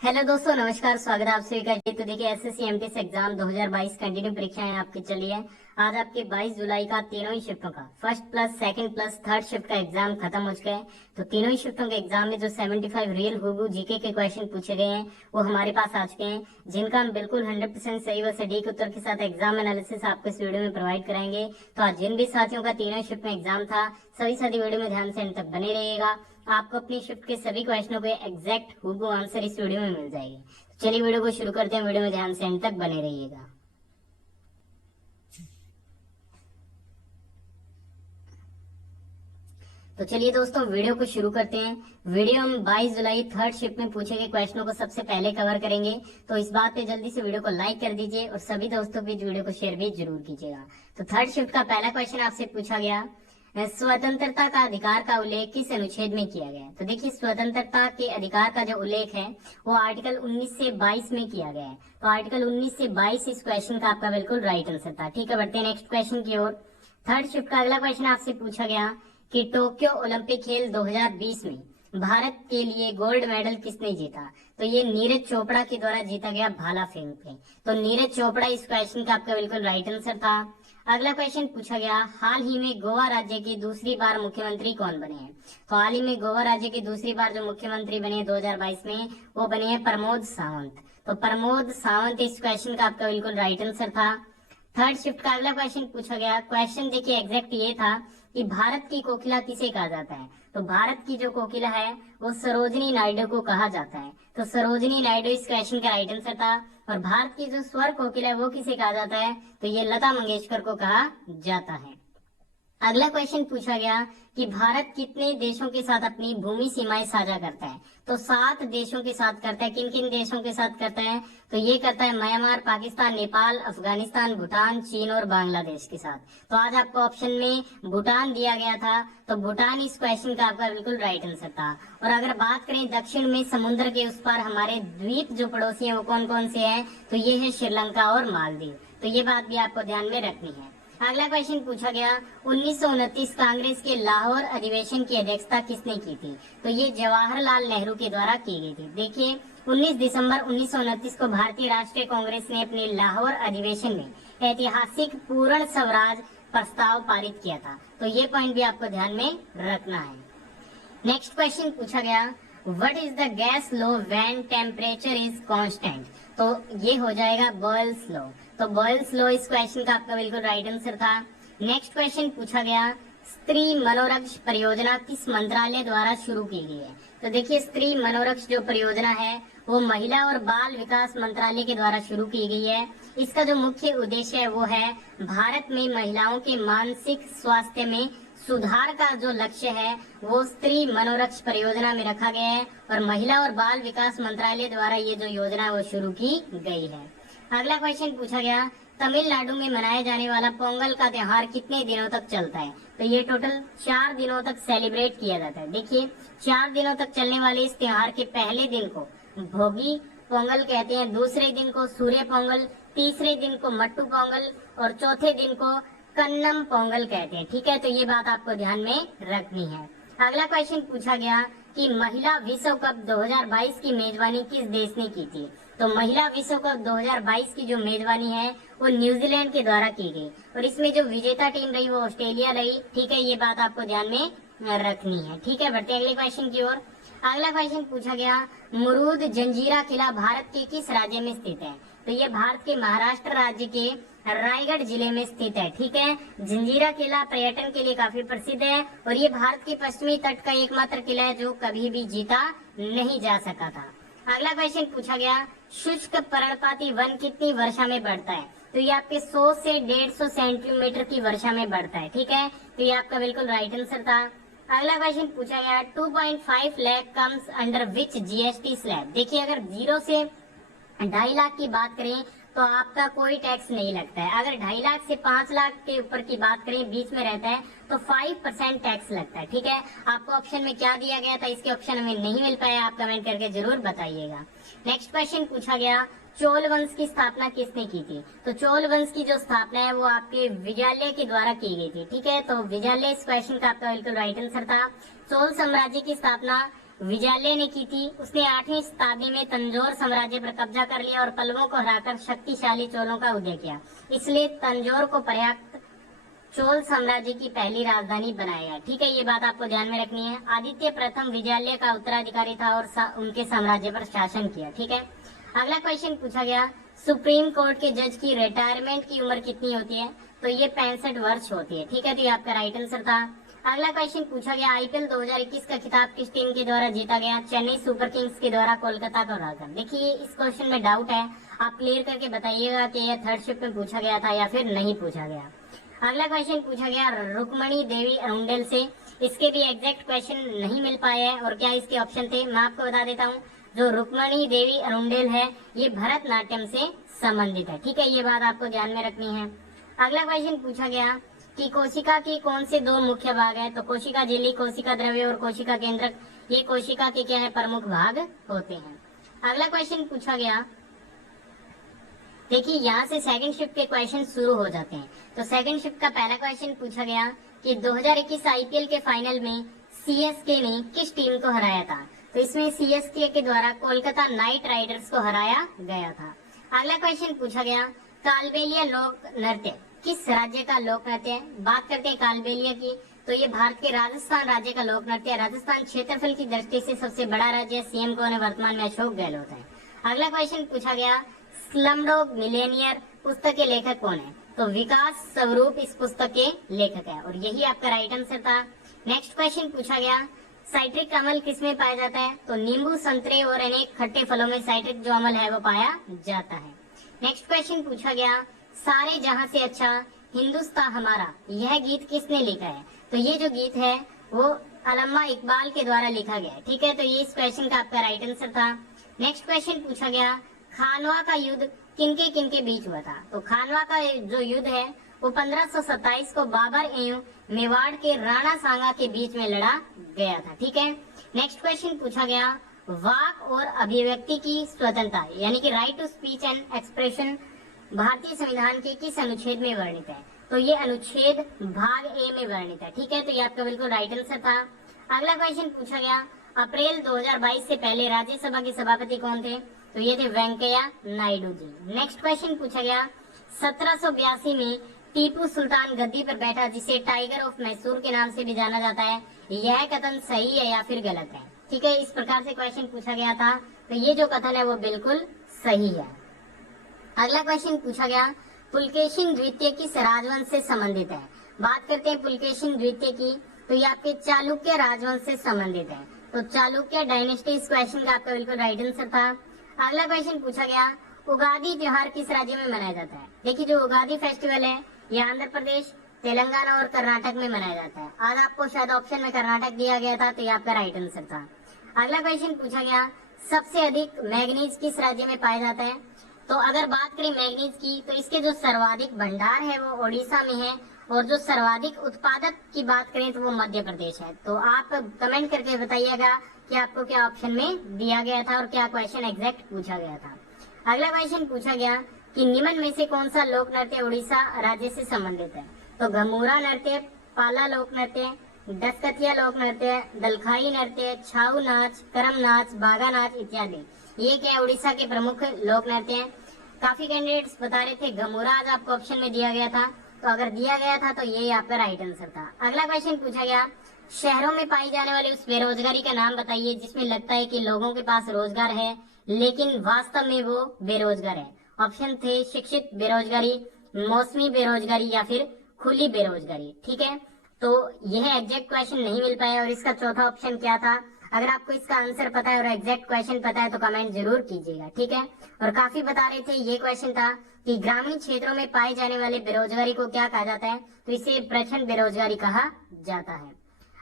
Hello दोस्तों, नमस्कार। स्वागत है आप सभी का। तो देखिए, एसएससी एमटीएस एग्जाम 2022 कंटिन्यू परीक्षाएं आपकी चली है। आज आपके 22 जुलाई का तीनों ही शिफ्टों का first plus second plus third shift का एग्जाम खत्म हो चुका है। तो तीनों ही शिफ्टों के एग्जाम में जो 75 रियल हुबहू जीके के क्वेश्चन पूछे गए हैं वो हमारे पास आ चुके हैं, जिनका हम बिल्कुल 100% सही व सटीक उत्तर के साथ एग्जाम एनालिसिस आपको इस वीडियो में प्रोवाइड कराएंगे। तो आज जिन भी साथियों का तीनों शिफ्ट में एग्जाम था, सभी साथी वीडियो में ध्यान से अंत तक बने रहिएगा। आपको अपनी शिफ्ट के सभी क्वेश्चनों के एग्जैक्ट हुबहू आंसर इस वीडियो में मिल जाएंगे। चलिए वीडियो को शुरू करते हैं। वीडियो में ध्यान से अंत तक बने रहिएगा। तो चलिए दोस्तों, वीडियो को शुरू करते हैं। वीडियो हम 22 जुलाई थर्ड शिफ्ट में पूछे गए क्वेश्चनों को सबसे पहले कवर करेंगे। तो इस बात पे जल्दी से वीडियो को लाइक कर दीजिए और सभी दोस्तों के वीडियो को शेयर भी जरूर कीजिएगा। तो थर्ड शिफ्ट का पहला क्वेश्चन आपसे पूछा गया, स्वतंत्रता का अधिकार का उल्लेख किस अनुच्छेद में किया गया है? तो देखिए, स्वतंत्रता के अधिकार का जो उल्लेख है वो आर्टिकल 19 से 22 में किया गया है। तो आर्टिकल 19 से 22 इस क्वेश्चन का आपका बिल्कुल राइट आंसर था। ठीक है, बढ़ते हैं नेक्स्ट क्वेश्चन की ओर। थर्ड शिफ्ट का अगला क्वेश्चन आपसे पूछा गया कि टोक्यो ओलंपिक खेल 2020 में भारत के लिए गोल्ड मेडल किसने जीता? तो ये नीरज चोपड़ा के द्वारा जीता गया भाला फेंक पे। तो नीरज चोपड़ा इस क्वेश्चन का आपका बिल्कुल राइट आंसर था। अगला क्वेश्चन पूछा गया, हाल ही में गोवा राज्य के दूसरी बार मुख्यमंत्री कौन बने हैं? तो हाल ही में गोवा राज्य के दूसरी बार जो मुख्यमंत्री बने 2022 में, वो बने हैं प्रमोद सावंत। तो प्रमोद सावंत इस क्वेश्चन का आपका बिल्कुल राइट आंसर था। थर्ड शिफ्ट का अगला क्वेश्चन पूछा गया। क्वेश्चन देखिए एग्जैक्ट ये था कि भारत की कोकिला किसे कहा जाता है? तो भारत की जो कोकिला है वो सरोजिनी नायडू को कहा जाता है। तो सरोजिनी नायडू इस क्वेश्चन का राइट आंसर था। और भारत की जो स्वर कोकिला है वो किसे कहा जाता है? तो ये लता मंगेशकर को कहा जाता है। अगला क्वेश्चन पूछा गया कि भारत कितने देशों के साथ अपनी भूमि सीमाएं साझा करता है? तो 7 देशों के साथ करता है। किन किन देशों के साथ करता है? तो ये करता है म्यांमार, पाकिस्तान, नेपाल, अफगानिस्तान, भूटान, चीन और बांग्लादेश के साथ। तो आज आपको ऑप्शन में भूटान दिया गया था, तो भूटान इस क्वेश्चन का आपका बिल्कुल राइट आंसर था। और अगर बात करें दक्षिण में समुद्र के उस पार हमारे द्वीप जो पड़ोसी है वो कौन कौन से हैं? तो ये है श्रीलंका और मालदीव। तो ये बात भी आपको ध्यान में रखनी है। अगला क्वेश्चन पूछा गया, 1929 कांग्रेस के लाहौर अधिवेशन की अध्यक्षता किसने की थी? तो ये जवाहरलाल नेहरू के द्वारा की गई थी। देखिए, 19 दिसंबर 1929 को भारतीय राष्ट्रीय कांग्रेस ने अपने लाहौर अधिवेशन में ऐतिहासिक पूर्ण स्वराज प्रस्ताव पारित किया था। तो ये पॉइंट भी आपको ध्यान में रखना है। नेक्स्ट क्वेश्चन पूछा गया, what is the gas law when temperature is constant? तो ये हो जाएगा बॉयल्स लॉ। तो बॉयल्स लॉ इस क्वेश्चन का आपका बिल्कुल राइट आंसर था। नेक्स्ट क्वेश्चन पूछा गया, स्त्री मनोरक्ष परियोजना किस मंत्रालय द्वारा शुरू की गई है? तो देखिए, स्त्री मनोरक्ष जो परियोजना है वो महिला और बाल विकास मंत्रालय के द्वारा शुरू की गई है। इसका जो मुख्य उद्देश्य है वो है भारत में महिलाओं के मानसिक स्वास्थ्य में सुधार का जो लक्ष्य है वो स्त्री मनोरक्ष परियोजना में रखा गया है। और महिला और बाल विकास मंत्रालय द्वारा ये जो योजना है वो शुरू की गई है। अगला क्वेश्चन पूछा गया, तमिलनाडु में मनाया जाने वाला पोंगल का त्योहार कितने दिनों तक चलता है? तो ये टोटल 4 दिनों तक सेलिब्रेट किया जाता है। देखिए, 4 दिनों तक चलने वाले इस त्योहार के पहले दिन को भोगी पोंगल कहते हैं, दूसरे दिन को सूर्य पोंगल, तीसरे दिन को मट्टू पोंगल और चौथे दिन को कन्नम पोंगल कहते हैं। ठीक है, तो ये बात आपको ध्यान में रखनी है। अगला क्वेश्चन पूछा गया कि महिला विश्व कप 2022 की मेजबानी किस देश ने की थी? तो महिला विश्व कप 2022 की जो मेजबानी है वो न्यूजीलैंड के द्वारा की गई और इसमें जो विजेता टीम रही वो ऑस्ट्रेलिया रही। ठीक है, ये बात आपको ध्यान में रखनी है। ठीक है, बढ़ते हैं अगले क्वेश्चन की ओर। अगला क्वेश्चन पूछा गया, मुरूद जंजीरा किला भारत के किस राज्य में स्थित है? तो ये भारत के महाराष्ट्र राज्य के रायगढ़ जिले में स्थित है। ठीक है, जंजीरा किला पर्यटन के लिए काफी प्रसिद्ध है और ये भारत के पश्चिमी तट का एकमात्र किला है जो कभी भी जीता नहीं जा सका था। अगला क्वेश्चन पूछा गया, शुष्क पर्णपाती वन कितनी वर्षा में बढ़ता है? तो ये आपके 100 से 150 सेंटीमीटर की वर्षा में बढ़ता है। ठीक है, तो ये आपका बिल्कुल राइट आंसर था। अगला क्वेश्चन पूछा गया, 2.5 lakh comes under which GST slab? देखिए, अगर 0 से 2.5 लाख की बात करें तो आपका कोई टैक्स नहीं लगता है। अगर 2.5 लाख से 5 लाख के ऊपर की बात करें, बीच में रहता है, तो 5% टैक्स लगता है। ठीक है, आपको ऑप्शन में क्या दिया गया था, इसके ऑप्शन हमें नहीं मिल पाया, आप कमेंट करके जरूर बताइएगा। नेक्स्ट क्वेश्चन पूछा गया, चोल वंश की स्थापना किसने की थी? तो चोल वंश की जो स्थापना है वो आपके विजयालय के द्वारा की गई थी। ठीक है, तो विजयालय इस क्वेश्चन का आपका बिल्कुल राइट आंसर था। चोल साम्राज्य की स्थापना विजयालय ने की थी। उसने 8वीं शताब्दी में तंजौर साम्राज्य पर कब्जा कर लिया और पल्लवों को हराकर शक्तिशाली चोलों का उदय किया। इसलिए तंजौर को पर्याप्त चोल साम्राज्य की पहली राजधानी बनाया गया। ठीक है, ये बात आपको ध्यान में रखनी है। आदित्य प्रथम विजयालय का उत्तराधिकारी था और उनके साम्राज्य पर शासन किया। ठीक है, अगला क्वेश्चन पूछा गया, सुप्रीम कोर्ट के जज की रिटायरमेंट की उम्र कितनी होती है? तो ये 65 वर्ष होती है। ठीक है, तो ये आपका राइट आंसर था। अगला क्वेश्चन पूछा गया, आईपीएल 2021 का खिताब किस टीम के द्वारा जीता गया? चेन्नई सुपर किंग्स के द्वारा कोलकाता को हराकर। देखिए, इस क्वेश्चन में डाउट है, आप क्लियर करके बताइएगा कि यह थर्ड शिफ्ट में पूछा गया था या फिर नहीं पूछा गया। अगला क्वेश्चन पूछा गया रुक्मणी देवी अरुंडेल से। इसके भी एग्जैक्ट क्वेश्चन नहीं मिल पाए हैं और क्या इसके ऑप्शन थे, मैं आपको बता देता हूँ। जो रुक्मणी देवी अरुंडेल है ये भरतनाट्यम से संबंधित है। ठीक है, ये बात आपको ध्यान में रखनी है। अगला क्वेश्चन पूछा गया कि कोशिका के कौन से दो मुख्य भाग है? तो कोशिका झिल्ली, कोशिका द्रव्य और कोशिका केंद्रक, ये कोशिका के क्या है, प्रमुख भाग होते हैं। अगला क्वेश्चन पूछा गया, देखिए यहाँ से सेकंड शिफ्ट के क्वेश्चन शुरू हो जाते हैं। तो सेकंड शिफ्ट का पहला क्वेश्चन पूछा गया कि 2021 आईपीएल के फाइनल में सीएसके ने किस टीम को हराया था? तो इसमें सीएसके के द्वारा कोलकाता नाइट राइडर्स को हराया गया था। अगला क्वेश्चन पूछा गया, कालबेलिया लोक नृत्य किस राज्य का लोक नृत्य है? बात करते हैं कालबेलिया की, तो ये भारत के राजस्थान राज्य का लोक नृत्य है। राजस्थान क्षेत्रफल की दृष्टि से सबसे बड़ा राज्य है। सीएम कौन है वर्तमान में? अशोक गहलोत है। अगला क्वेश्चन पूछा गया, स्लमडॉग मिलेनियर पुस्तक के लेखक कौन है? तो विकास स्वरूप इस पुस्तक के लेखक है और यही आपका राइट आंसर था। नेक्स्ट क्वेश्चन पूछा गया, साइट्रिक अम्ल किसमें पाया जाता है? तो नींबू, संतरे और अनेक खट्टे फलों में साइट्रिक जो अम्ल है वो पाया जाता है। नेक्स्ट क्वेश्चन पूछा गया, सारे जहां से अच्छा हिंदुस्तान हमारा, यह गीत किसने लिखा है? तो ये जो गीत है वो अल्लामा इकबाल के द्वारा लिखा गया है। ठीक है, तो ये इस क्वेश्चन का आपका राइट आंसर था। नेक्स्ट क्वेश्चन पूछा गया, खानवा का युद्ध किनके किनके बीच हुआ था? तो खानवा का जो युद्ध है वो 1527 को बाबर एवं मेवाड़ के राणा सांगा के बीच में लड़ा गया था। ठीक है, नेक्स्ट क्वेश्चन पूछा गया, वाक और अभिव्यक्ति की स्वतंत्रता यानी कि right to speech and expression भारतीय संविधान के किस अनुच्छेद में वर्णित है? तो ये अनुच्छेद भाग ए में वर्णित है। ठीक है, तो ये आपका बिल्कुल राइट आंसर था। अगला क्वेश्चन पूछा गया, अप्रैल 2022 से पहले राज्यसभा के सभापति कौन थे? तो ये थे वेंकैया नायडू जी। नेक्स्ट क्वेश्चन पूछा गया, 1782 में टीपू सुल्तान गद्दी पर बैठा जिसे टाइगर ऑफ मैसूर के नाम से भी जाना जाता है, यह कथन सही है या फिर गलत है? ठीक है, इस प्रकार से क्वेश्चन पूछा गया था, तो ये जो कथन है वो बिल्कुल सही है। अगला क्वेश्चन पूछा गया, पुलकेशिन द्वितीय किस राजवंश से संबंधित है? बात करते हैं पुलकेशिन द्वितीय की, तो ये आपके चालुक्य राजवंश से संबंधित है। तो चालुक्य डायनेस्टी इस क्वेश्चन का आपका बिल्कुल राइट आंसर था। अगला क्वेश्चन पूछा गया, उगादी त्योहार किस राज्य में मनाया जाता है? देखिए, जो उगादी फेस्टिवल है ये आंध्र प्रदेश, तेलंगाना और कर्नाटक में मनाया जाता है। आज आपको शायद ऑप्शन में कर्नाटक दिया गया था, तो ये आपका राइट आंसर था। अगला क्वेश्चन पूछा गया, सबसे अधिक मैग्नीज किस राज्य में पाया जाता है? तो अगर बात करें मैग्नीज की, तो इसके जो सर्वाधिक भंडार है वो ओडिशा में है और जो सर्वाधिक उत्पादक की बात करें तो वो मध्य प्रदेश है। तो आप कमेंट करके बताइएगा कि आपको क्या ऑप्शन में दिया गया था और क्या क्वेश्चन एग्जैक्ट पूछा गया था। अगला क्वेश्चन पूछा गया कि निम्न में से कौन सा लोक नृत्य उड़ीसा राज्य से संबंधित है? तो घमूरा नृत्य, पाला लोक नृत्य, डसकथिया लोक नृत्य, दलखाई नृत्य, छाऊ नाच, करम नाच, बागा नाच इत्यादि, ये क्या उड़ीसा के प्रमुख लोक नृत्य हैं। काफी कैंडिडेट्स बता रहे थे घमूरा आज आपको ऑप्शन में दिया गया था, तो अगर दिया गया था तो ये आपका राइट आंसर था। अगला क्वेश्चन पूछा गया, शहरों में पाई जाने वाली उस बेरोजगारी का नाम बताइए जिसमें लगता है कि लोगों के पास रोजगार है लेकिन वास्तव में वो बेरोजगार है। ऑप्शन थे शिक्षित बेरोजगारी, मौसमी बेरोजगारी या फिर खुली बेरोजगारी। ठीक है, तो यह एग्जैक्ट क्वेश्चन नहीं मिल पाया और इसका चौथा ऑप्शन क्या था? अगर आपको इसका आंसर पता है और एग्जैक्ट क्वेश्चन पता है तो कमेंट जरूर कीजिएगा। ठीक है, और काफी बता रहे थे ये क्वेश्चन था कि ग्रामीण क्षेत्रों में पाए जाने वाले बेरोजगारी को क्या कहा जाता है? तो इसे प्रचंड बेरोजगारी कहा जाता है।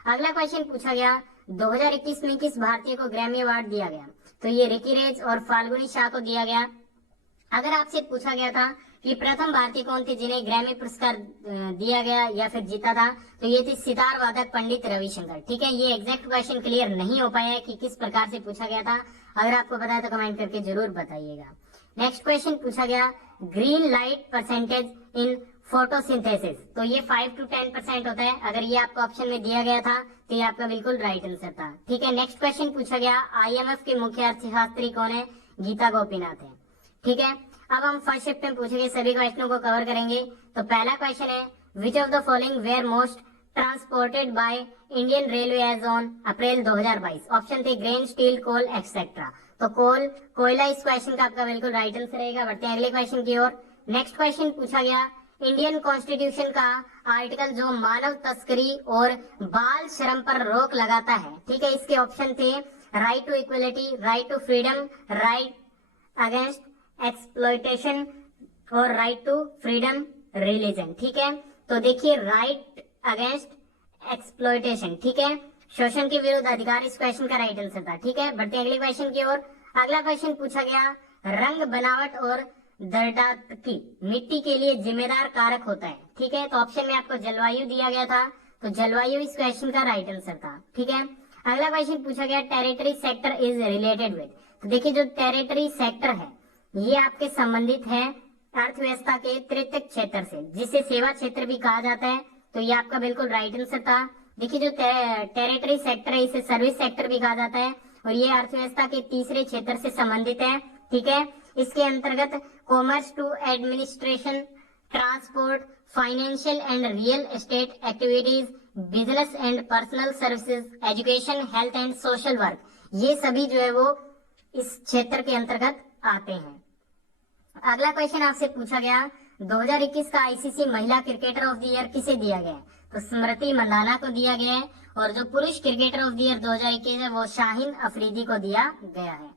अगला क्वेश्चन पूछा गया, 2021 में किस भारतीय को ग्रैमी अवार्ड दिया गया? तो ये रिकी रेज और फाल्गुनी शाह को दिया गया। अगर आपसे पूछा गया था कि प्रथम भारतीय कौन थे जिन्हें ग्रैमी पुरस्कार दिया गया या फिर जीता था, तो ये थे सितार वादक पंडित रविशंकर। ठीक है, ये एग्जैक्ट क्वेश्चन क्लियर नहीं हो पाया है कि किस प्रकार से पूछा गया था। अगर आपको पता है तो कमेंट करके जरूर बताइएगा। नेक्स्ट क्वेश्चन पूछा गया, green light percentage in photosynthesis. तो ये 5 to 10% होता है। अगर ये आपको ऑप्शन में दिया गया था तो ये आपका बिल्कुल राइट आंसर था। ठीक है, नेक्स्ट क्वेश्चन पूछा गया, आईएमएफ के मुख्य अर्थशास्त्री कौन है? गीता गोपीनाथ है। ठीक है, अब हम फर्स्ट शिफ्ट में पूछेंगे, सभी क्वेश्चनों को कवर करेंगे। तो पहला क्वेश्चन है, which of the following were most transported by Indian railway as on April 2022? Option थे ग्रेन, स्टील, कोल एक्सेट्रा। तो कोल, कोयला इस क्वेश्चन का आपका बिल्कुल राइट आंसर रहेगा। बढ़ते हैं अगले क्वेश्चन की ओर। नेक्स्ट क्वेश्चन पूछा गया, इंडियन कॉन्स्टिट्यूशन का आर्टिकल जो मानव तस्करी और बाल श्रम पर रोक लगाता है, ठीक है, इसके ऑप्शन थे right to equality, right to freedom, right against exploitation और राइट टू फ्रीडम रिलीजन। ठीक है, तो देखिए राइट अगेंस्ट एक्सप्लॉयटेशन, ठीक है, शोषण के विरुद्ध अधिकार, इस क्वेश्चन का राइट आंसर था। ठीक है, बढ़ते हैं अगले क्वेश्चन की ओर। अगला क्वेश्चन पूछा गया, रंग बनावट और दर्दात्की मिट्टी के लिए जिम्मेदार कारक होता है। ठीक है, तो ऑप्शन में आपको जलवायु दिया गया था, तो जलवायु इस क्वेश्चन का राइट आंसर था। ठीक है, अगला क्वेश्चन पूछा गया, territory sector is related with. तो देखिए जो टेरिटरी सेक्टर है ये आपके संबंधित है अर्थव्यवस्था के तृतीयक क्षेत्र से, जिसे सेवा क्षेत्र भी कहा जाता है। तो ये आपका बिल्कुल राइट आंसर था। देखिए जो टेरिटरी सेक्टर है इसे सर्विस सेक्टर भी कहा जाता है और ये अर्थव्यवस्था के तीसरे क्षेत्र से संबंधित है। ठीक है, इसके अंतर्गत commerce to administration, transport, financial and real estate activities, business and personal services, education, health and social work, ये सभी जो है वो इस क्षेत्र के अंतर्गत आते हैं। अगला क्वेश्चन आपसे पूछा गया, 2021 का आईसीसी महिला क्रिकेटर ऑफ द ईयर किसे दिया गया है? तो स्मृति मंदाना को दिया गया है और जो पुरुष क्रिकेटर ऑफ द ईयर 2021 है वो शाहीन अफरीदी को दिया गया है।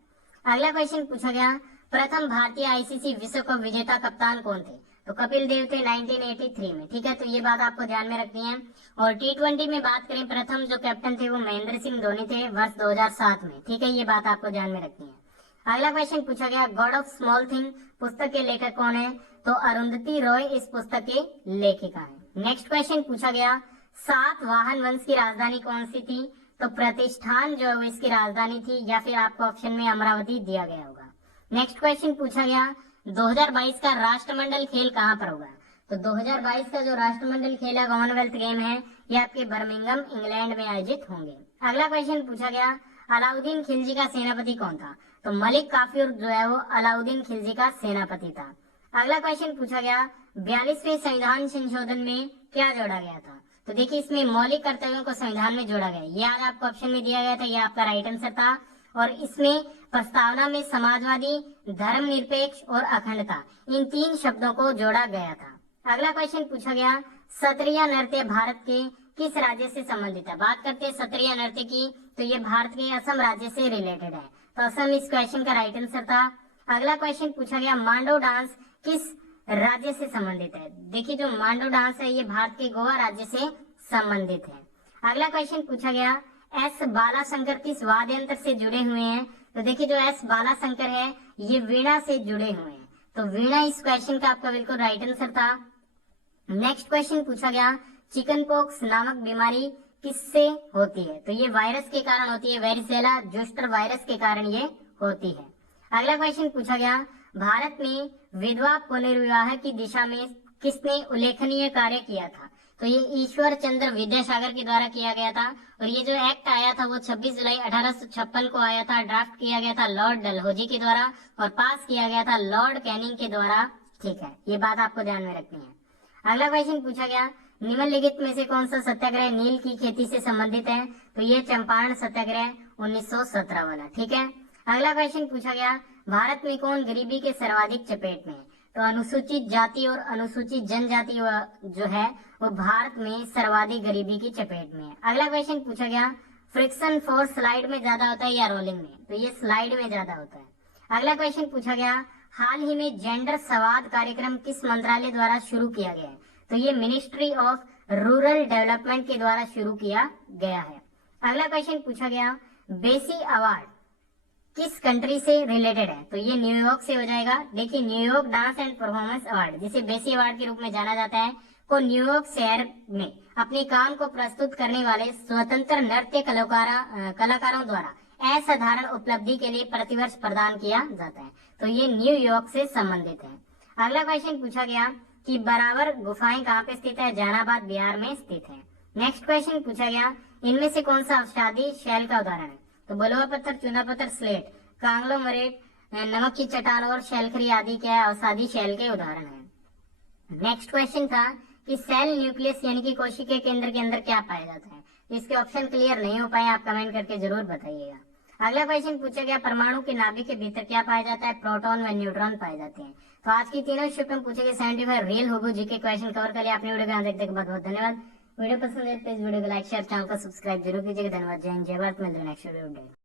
अगला क्वेश्चन पूछा गया, प्रथम भारतीय आईसीसी विश्व कप विजेता कप्तान कौन थे? तो कपिल देव थे 1983 में। ठीक है, तो ये बात आपको ध्यान में रखनी है। और T20 में बात करें, प्रथम जो कैप्टन थे वो महेंद्र सिंह धोनी थे वर्ष 2007 में। ठीक है, ये बात आपको ध्यान में रखनी है। अगला क्वेश्चन पूछा गया, गॉड ऑफ स्मॉल थिंग पुस्तक के लेखक कौन है? तो अरुंधति रॉय इस पुस्तक के लेखिका है। नेक्स्ट क्वेश्चन पूछा गया, सातवाहन वंश की राजधानी कौन सी थी? तो प्रतिष्ठान जो है इसकी राजधानी थी, या फिर आपको ऑप्शन में अमरावती दिया गया होगा। नेक्स्ट क्वेश्चन पूछा गया, 2022 का राष्ट्रमंडल खेल कहाँ पर होगा? तो 2022 का जो राष्ट्रमंडल खेल है कॉमनवेल्थ गेम है, ये आपके बर्मिंघम इंग्लैंड में आयोजित होंगे। अगला क्वेश्चन पूछा गया, अलाउद्दीन खिलजी का सेनापति कौन था? तो मलिक काफूर जो है वो अलाउद्दीन खिलजी का सेनापति था। अगला क्वेश्चन पूछा गया, 42वें संविधान संशोधन में क्या जोड़ा गया था? तो देखिए इसमें मौलिक कर्तव्यों को संविधान में जोड़ा गया, ये आज आपको ऑप्शन में दिया गया था, ये आपका राइट आंसर था। और इसमें प्रस्तावना में समाजवादी, धर्मनिरपेक्ष और अखंडता, इन 3 शब्दों को जोड़ा गया था। अगला क्वेश्चन पूछा गया, सत्रिया नृत्य भारत के किस राज्य से संबंधित है? बात करते हैं सत्रिया नृत्य की, तो ये भारत के असम राज्य से रिलेटेड है, तो असम इस क्वेश्चन का राइट आंसर था। अगला क्वेश्चन पूछा गया, मांडो डांस किस राज्य से संबंधित है? देखिए जो मांडो डांस है ये भारत के गोवा राज्य से संबंधित है। अगला क्वेश्चन पूछा गया, एस बालाशंकर किस वाद्य यंत्र से जुड़े हुए हैं? तो देखिए जो एस बालाशंकर है ये वीणा से जुड़े हुए हैं, तो वीणा इस क्वेश्चन का आपका बिल्कुल राइट आंसर था। नेक्स्ट क्वेश्चन पूछा गया, चिकन पॉक्स नामक बीमारी किससे होती है? तो ये वायरस के कारण होती है, वेरिसेला जोस्टर वायरस के कारण ये होती है। अगला क्वेश्चन पूछा गया, भारत में विधवा पुनर्विवाह की दिशा में किसने उल्लेखनीय कार्य किया था? तो ये ईश्वर चंद्र विद्यासागर के द्वारा किया गया था और ये जो एक्ट आया था वो 26 जुलाई 1856 को आया था। ड्राफ्ट किया गया था लॉर्ड डलहौजी के द्वारा और पास किया गया था लॉर्ड कैनिंग के द्वारा। ठीक है, ये बात आपको ध्यान में रखनी है। अगला क्वेश्चन पूछा गया, निम्नलिखित में से कौन सा सत्याग्रह नील की खेती से संबंधित है? तो ये चंपारण सत्याग्रह 1917 वाला। ठीक है, अगला क्वेश्चन पूछा गया, भारत में कौन गरीबी के सर्वाधिक चपेट में है? तो अनुसूचित जाति और अनुसूचित जनजाति जो है वो भारत में सर्वाधिक गरीबी की चपेट में है। अगला क्वेश्चन पूछा गया, फ्रिक्शन फोर्स स्लाइड में ज्यादा होता है या रोलिंग में? तो ये स्लाइड में ज्यादा होता है। अगला क्वेश्चन पूछा गया, हाल ही में जेंडर संवाद कार्यक्रम किस मंत्रालय द्वारा शुरू किया गया है? तो ये मिनिस्ट्री ऑफ रूरल डेवलपमेंट के द्वारा शुरू किया गया है। अगला क्वेश्चन पूछा गया, बेसी अवार्ड किस कंट्री से रिलेटेड है? तो ये न्यूयॉर्क से हो जाएगा। देखिए New York dance and performance award, जिसे बेसी अवार्ड के रूप में जाना जाता है, को न्यूयॉर्क शहर में अपने काम को प्रस्तुत करने वाले स्वतंत्र नृत्य कलाकारों द्वारा असाधारण उपलब्धि के लिए प्रतिवर्ष प्रदान किया जाता है। तो ये न्यूयॉर्क से संबंधित है। अगला क्वेश्चन पूछा गया, कि बराबर गुफाएं कहाँ पे स्थित है? जहानाबाद बिहार में स्थित है। नेक्स्ट क्वेश्चन पूछा गया, इनमें से कौन सा अवसादी शैल का उदाहरण है? तो बलुआ पत्थर, चूना पत्थर, स्लेट, कांग्लोमरेट, नमक की चट्टान और शैलखरी आदि क्या है? अवसादी शैल के उदाहरण है। नेक्स्ट क्वेश्चन था कि सेल न्यूक्लियस यानी कि कोशिका केंद्र के अंदर क्या पाया जाता है? इसके ऑप्शन क्लियर नहीं हो पाए, आप कमेंट करके जरूर बताइएगा। अगला क्वेश्चन पूछा गया, परमाणु के नाभिक के भीतर क्या पाया जाता है? प्रोटॉन व न्यूट्रॉन पाए जाते हैं। तो आज की तीनों शिप में पूछे गए 75 रियल होगो जीके क्वेश्चन कवर कर लिया। आपने वीडियो को देखने के बहुत बहुत धन्यवाद। वीडियो पसंद है तो इस वीडियो को लाइक शेयर, चैनल को सब्सक्राइब जरूर कीजिएगा। धन्यवाद। जय हिंद, जय भारत। मिलते हैं नेक्स्ट वीडियो।